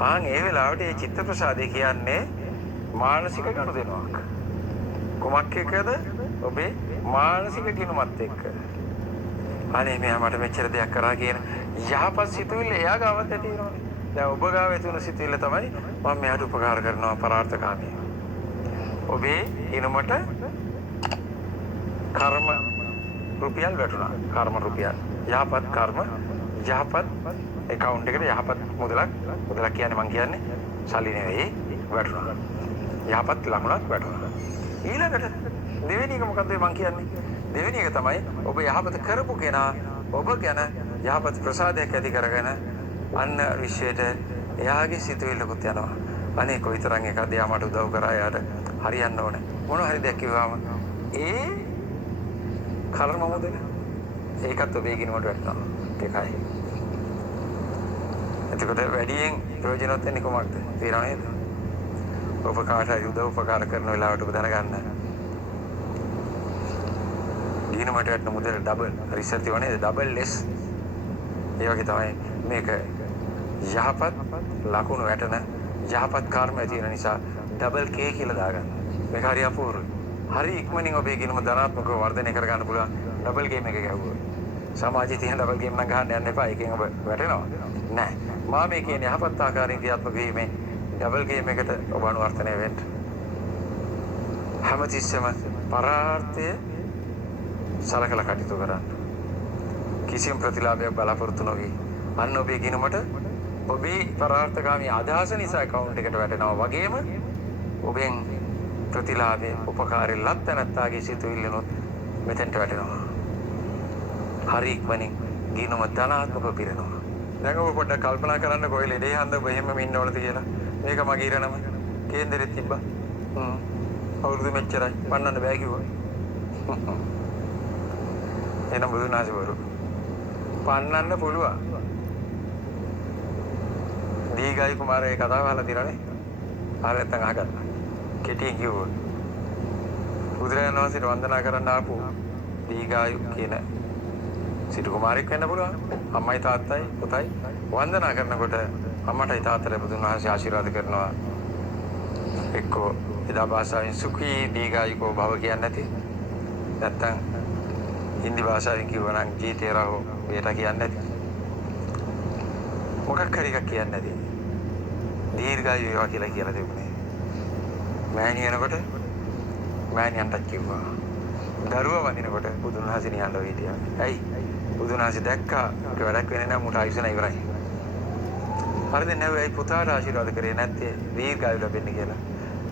ආන් ඒ වෙලාවට මේ චිත්ත ප්‍රසාදේ කියන්නේ මානසික ගනුදෙනුවක්. කුමක් එක්කද? ඔබේ මානසික ගිණුමත් එක්ක. අනේ මෙයා මට මෙච්චර දෙයක් කරා කියන යහපත් සිතුවිල්ල එයා ගාවත් ඇති වෙනවනේ. දැන් ඔබ ගාව ඇති වෙන සිතුවිල්ල තමයි මම මෙයාට උපකාර කරනවා පරාර්ථකාමී. ඔබේ ගිණුමට කර්ම රුපියල් වැටුණා. කර්ම රුපියල්. යහපත් කර්ම යහපත් account එකට යහපත් මුදලක් කියන්නේ මං කියන්නේ සල්ලි නෙවෙයි වැටුණා. යහපත් ලකුණක් වැටුණා. ඊළඟට දෙවෙනි එක මොකද්ද මං කියන්නේ? දෙවෙනි එක තමයි ඔබ යහපත කරපු කෙනා ඔබ ගැන යහපත් ප්‍රසාදයක් ඇති කරගෙන අන්න විශ්වයට එයාගේ සිතුවිල්ලකුත් යනවා. අනේ කොයිතරම් එකද යා මට උදව් කරා යාට හරියන්න ඕනේ. මොන හරි දෙයක් කිව්වම ඒ කර්ම මොදෙන ඒකත් ඔබේ ගිණුමට වැටෙනවා. ඒකයි. එතකොට වැඩියෙන් ප්‍රයෝජනවත් වෙන්නේ කොහොමද? තේරෙනව නේද? ඔබ කාට හරි උදව් උපකාර කරන වෙලාවට ඔබ දැනගන්න. ගිණුමට වැටෙන මුදල ඩබල් රිසර්ච් තියව නේද? ඩබල් ලෙස්. ඒ වගේ තමයි මේක යහපත් ලකුණු වැටෙන යහපත් කර්මය තියෙන නිසා ඩබල් K කියලා දාගන්න. මේක හරි අපූර්වයි. හරි ඉක්මනින් ඔබේ ගිණුම ධනාත්මකව වර්ධනය කරගන්න පුළුවන් ඩබල් ගේම් එක ගැහුවා. සමාජයේ තියෙන ඩබල් ගේම් නම් ගහන්න යන්න එපා. ඒකෙන් ඔබ වැටෙනවා. නෑ. මා මේ කියන යහපත් ආකාරයෙන් ක්‍රියාත්මක වීමේ ඩබල් ගේම් එකට ඔබ අනුවර්තනය වෙන්න. හැමතිස්සෙම පරාර්ථය සලකලා කටයුතු කරන්න. කිසිම ප්‍රතිලාභයක් බලාපොරොත්තු නොවි. අන්න ඔබේ ගිණුමට ඔබේ පරාර්ථකාමී අදහස නිසා account එකට වැටෙනවා වගේම ඔබෙන් ප්‍රතිලාභයේ උපකාරය ලත් නැත්තාගේ සිතුවිල්ලනොත් මෙතෙන්ට වැටෙනවා. හරි ඉක්මනින් ගිණුම ධනාත්මකව පිරෙනවා. දැන් ඔබ පොඩ්ඩක් කල්පනා කරන්න කොයි ලෙඩේ හන්ද ඔබ එහෙමම ඉන්න ඕනද කියලා. මේක මගේ ඉරණම කේන්දරෙත් තිබ්බා. අවුරුදු මෙච්චරයි පන්නන්න බෑ කිව්වා. එනම් බුදුන් වහන්සේ වරු පන්නන්න පුළුවන්. දීගයි කුමාරයේ කතාව අහලා තියෙනනේ. අහලා නැත්නම් අහගන්න. කෙටියෙන් කිව්වොත් බුදුරජාණන් වහන්සේට වන්දනා කරන්න ආපු දීගායු කියන සිටු කුමාරයෙක් වෙන්න පුළුවන්. අම්මයි තාත්තයි පුතයි වන්දනා කරනකොට අම්මටයි තාත්තටයි බුදුන් වහන්සේ ආශිර්වාද කරනවා. එක්කෝ එදා භාෂාවෙන් සුඛී දීගායුකෝ භව කියන්නේ නැති. නැත්නම් හින්දි භාෂාවෙන් කිව්වනම් ජීතේ රහෝ වේට කියන්නේ නැති. මොකක් හරි එකක් කියන්නේ නැති. දීර්ඝායු වේවා කියලා තිබුණේ. මෑණියනකොට මෑණියන්ට කිව්වා. දරුවා වඳිනකොට බුදුන් වහන්සේ නියඬව හිටියා. ඇයි? බුදුන් වහන්සේ දැක්කා උට වැඩක් වෙන්නේ නැහැ මුට ආයුෂ නැහැ ඉවරයි. හරිද නැවයි පුතාට ආශිර්වාද කරේ නැත්තේ දීර්ඝායු ලැබෙන්න කියලා.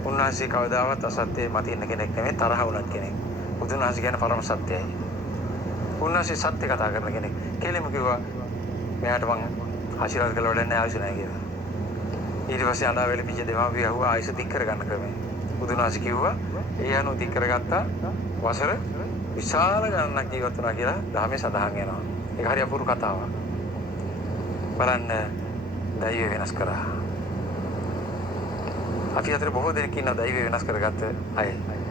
උන්වහන්සේ කවදාවත් අසත්‍ය මතින්න කෙනෙක් නෙමෙයි තරහ වුණත් කෙනෙක්. බුදුන් වහන්සේ කියන්නේ පරම සත්‍යයි. උන්වහන්සේ සත්‍ය කතා කරන කෙනෙක්. කෙලිම කිව්වා මෙයාට මං ආශිර්වාද කළා වැඩක් නැහැ ආයුෂ නැහැ කියලා. ඊට පස්සේ අඬාවෙල පිජ දෙමාපිය අහුවා ආයුෂ දික් කරගන්න ක්‍රමය. බුදුන් වහන්සේ කිව්වා ඒ අනුව දික් කරගත්තා වසර විශාල ගණනක් ජීවත් වුණා කියලා ධර්මයේ සඳහන් වෙනවා. ඒක හරි අපූර්ව කතාවක්. බලන්න දෛවය වෙනස් කරා. අපි අතර බොහෝ දෙනෙක් ඉන්නවා දෛවය වෙනස් කරගත්ත අය.